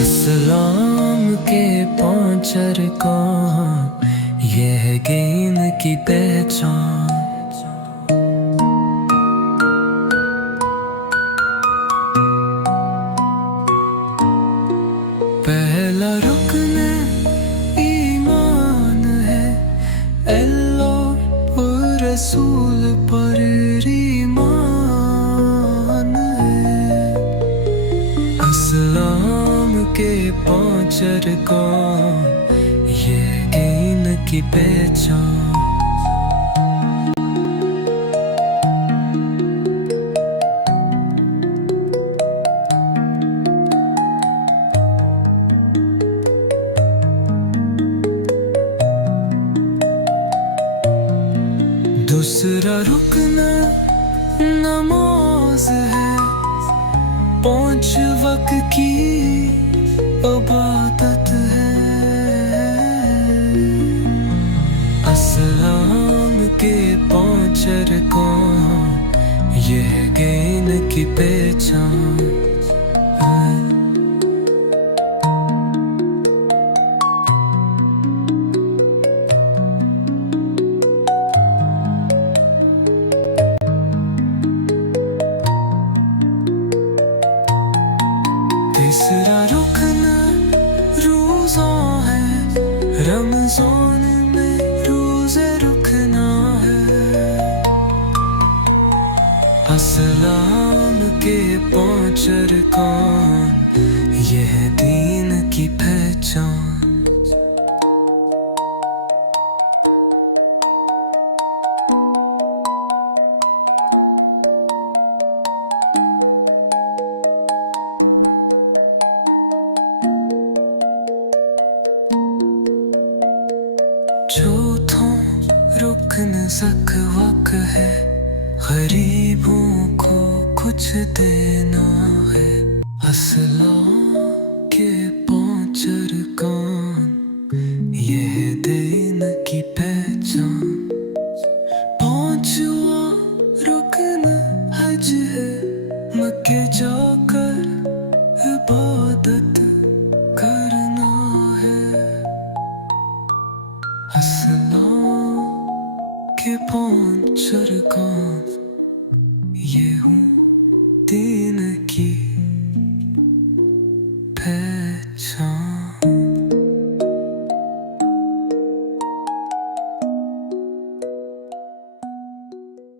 इस्लाम के पहुंचर को ये है गेम की पहचान। पहला रुकन ईमान है, अल्लाह और रसूल पर ईमान है। इस्लाम के पहुंचर को ये गेन की पहचान। दूसरा रुकन नमाज है, 5 वक्त की इबादत है। इस्लाम के पहुंचर को ये गेन की पहचान। तीसरा रुकन रोज़ा है, रमज़ान में रोज़े रुकना है। इस्लाम के पहुंचर कौन, यह दीन की पहचान। चौथा रुकन ज़क़वक़ है, गरीबों को कुछ देना है। इस्लाम के पहुंचर कौन, यह दीन की पहचान। पांचवा रुकन हज है, मक्के जाकर इबादत करना है। इस्लाम के पहुंचर कौन, ये हूँ दीन की पहचान।